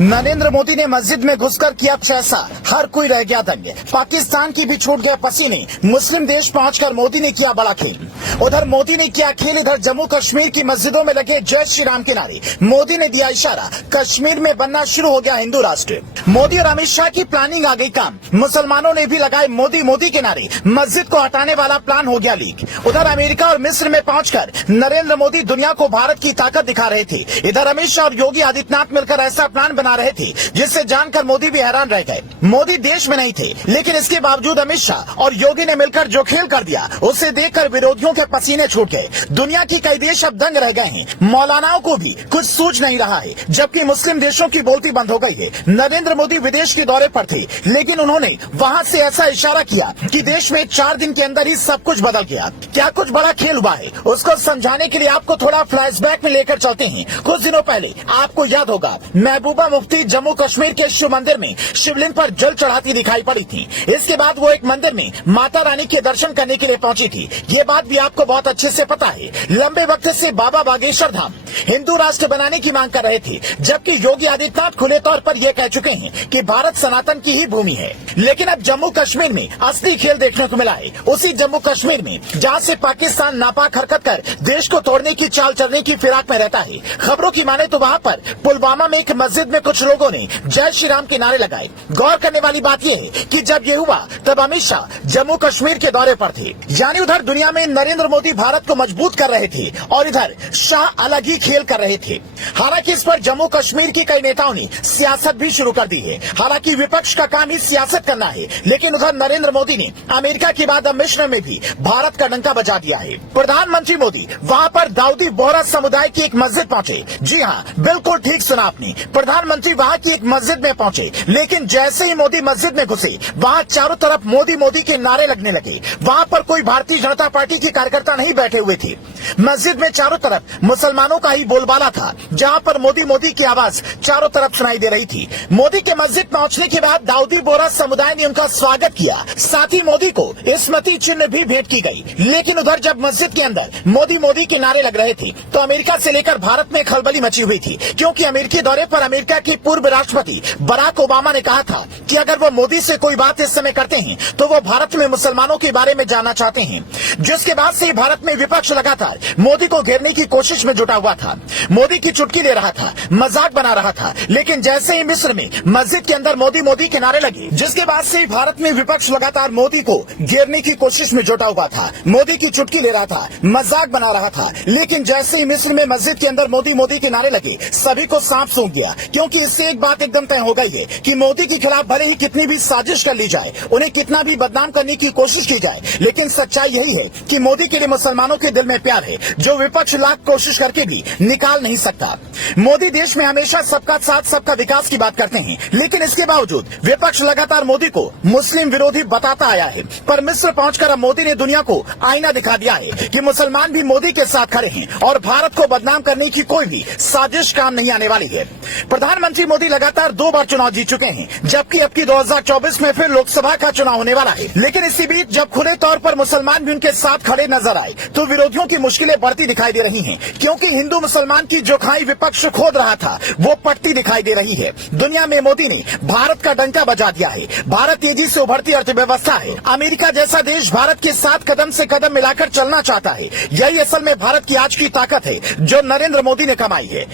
नरेंद्र मोदी ने मस्जिद में घुसकर किया ऐसा, हर कोई रह गया दंग। पाकिस्तान की भी छूट गए पसीने। मुस्लिम देश पहुंचकर मोदी ने किया बड़ा खेल। उधर मोदी ने किया खेल, इधर जम्मू कश्मीर की मस्जिदों में लगे जय श्री राम के नारे। मोदी ने दिया इशारा, कश्मीर में बनना शुरू हो गया हिंदू राष्ट्र। मोदी और अमित शाह की प्लानिंग आ गई काम। मुसलमानों ने भी लगाए मोदी मोदी के नारे। मस्जिद को हटाने वाला प्लान हो गया लीक। उधर अमेरिका और मिस्र में पहुंचकर नरेंद्र मोदी दुनिया को भारत की ताकत दिखा रहे थे। इधर अमित शाह और योगी आदित्यनाथ मिलकर ऐसा प्लान बना रहे थे जिससे जानकर मोदी भी हैरान रह गए। मोदी देश में नहीं थे, लेकिन इसके बावजूद अमित शाह और योगी ने मिलकर जो खेल कर दिया, उसे देखकर विरोधियों के पसीने छूट गए। दुनिया की कई देश अब दंग रह गए हैं। मौलानाओं को भी कुछ सूझ नहीं रहा है, जबकि मुस्लिम देशों की बोलती बंद हो गई है। नरेंद्र मोदी विदेश के दौरे पर थे, लेकिन उन्होंने वहां से ऐसा इशारा किया कि देश में 4 दिन के अंदर ही सब कुछ बदल गया। क्या कुछ बड़ा खेल हुआ है, उसको समझाने के लिए आपको थोड़ा फ्लैशबैक में लेकर चलते हैं। कुछ दिनों पहले आपको याद होगा, महबूबा मुफ्ती जम्मू कश्मीर के शिव मंदिर में शिवलिंग पर जल चढ़ाती दिखाई पड़ी थी। इसके बाद वो एक मंदिर में माता रानी के दर्शन करने के लिए पहुंची थी। ये बात भी आपको बहुत अच्छे से पता है। लंबे वक्त से बाबा बागेश्वर धाम हिंदू राष्ट्र बनाने की मांग कर रहे थे, जबकि योगी आदित्यनाथ खुले तौर पर यह कह चुके हैं कि भारत सनातन की ही भूमि है। लेकिन अब जम्मू कश्मीर में असली खेल देखने को मिला है। उसी जम्मू कश्मीर में जहाँ से पाकिस्तान नापाक हरकत कर देश को तोड़ने की चाल चलने की फिराक में रहता है। खबरों की माने तो वहाँ पर पुलवामा में एक मस्जिद में कुछ लोगों ने जय श्री राम के नारे लगाए। गौर करने वाली बात यह है कि जब ये हुआ तब अमित शाह जम्मू कश्मीर के दौरे पर थे। यानी उधर दुनिया में नरेंद्र मोदी भारत को मजबूत कर रहे थे और इधर शाह अलग ही खेल कर रहे थे। हालांकि इस पर जम्मू कश्मीर की कई नेताओं ने सियासत भी शुरू कर दी है। हालांकि विपक्ष का काम ही सियासत करना है, लेकिन उधर नरेंद्र मोदी ने अमेरिका के बाद अब मिस्र में भी भारत का डंका बजा दिया है। प्रधानमंत्री मोदी वहां पर दाऊदी बोहरा समुदाय की एक मस्जिद पहुंचे। जी हाँ, बिल्कुल ठीक सुना आपने। प्रधानमंत्री वहां की एक मस्जिद में पहुंचे, लेकिन जैसे ही मोदी मस्जिद में घुसे, वहां चारों तरफ मोदी मोदी के नारे लगने लगे। वहां पर कोई भारतीय जनता पार्टी के कार्यकर्ता नहीं बैठे हुए थे। मस्जिद में चारों तरफ मुसलमानों का ही बोलबाला था, जहां पर मोदी मोदी की आवाज चारों तरफ सुनाई दे रही थी। मोदी के मस्जिद पहुंचने के बाद दाऊदी बोहरा समुदाय ने उनका स्वागत किया। साथ ही मोदी को स्मृति चिन्ह भी भेंट की गई। लेकिन उधर जब मस्जिद के अंदर मोदी मोदी के नारे लग रहे थे, तो अमेरिका से लेकर भारत में खलबली मची हुई थी, क्योंकि अमेरिकी दौरे पर अमेरिका के पूर्व राष्ट्रपति बराक ओबामा ने कहा था कि अगर वो मोदी से कोई बात इस समय करते हैं तो वो भारत में मुसलमानों के बारे में जानना चाहते हैं। जिसके बाद से भारत में विपक्ष लगातार मोदी को घेरने की कोशिश में जुटा हुआ था। मोदी की चुटकी ले रहा था, मजाक बना रहा था। लेकिन जैसे ही मिस्र में मस्जिद के अंदर मोदी मोदी के नारे लगे, जिसके बाद से भारत में विपक्ष लगातार मोदी को घेरने की कोशिश में जुटा हुआ था। मोदी की चुटकी ले रहा था, मजाक बना रहा था। लेकिन जैसे ही मिस्र में मस्जिद के अंदर मोदी मोदी के नारे लगे, सभी को सांप सूंघ गया, क्योंकि इससे एक बात एकदम तय हो गई है कि मोदी के खिलाफ भले ही कितनी भी साजिश कर ली जाए, उन्हें कितना भी बदनाम करने की कोशिश की जाए, लेकिन सच्चाई यही है कि मोदी के लिए मुसलमानों के दिल में प्यार है, जो विपक्ष लाख कोशिश करके भी निकाल नहीं सकता। मोदी देश में हमेशा सबका साथ सबका विकास की बात करते हैं, लेकिन इसके बावजूद विपक्ष लगातार मोदी को मुस्लिम विरोधी बताता आया है। पर मिस्र पहुंचकर अब मोदी ने दुनिया को आईना दिखा दिया है कि मुसलमान भी मोदी के साथ खड़े हैं और भारत को बदनाम करने की कोई भी साजिश काम नहीं आने वाली है। प्रधानमंत्री मोदी लगातार 2 बार चुनाव जीत चुके हैं, जबकि अब की 2024 में फिर लोकसभा का चुनाव होने वाला है। लेकिन इसी बीच जब खुले तौर पर मुसलमान भी उनके साथ खड़े नजर आए, तो विरोधियों की मुश्किलें बढ़ती दिखाई दे रही हैं, क्योंकि हिंदू मुसलमान की जो खाई विपक्ष खोद रहा था, वो पटती दिखाई दे रही है। दुनिया में मोदी ने भारत का डंका बजा दिया है। भारत तेजी से उभरती अर्थव्यवस्था है। अमेरिका जैसा देश भारत के साथ कदम से कदम मिलाकर चलना चाहता है। यही असल में भारत की आज की ताकत है, जो नरेंद्र मोदी ने कमाई है।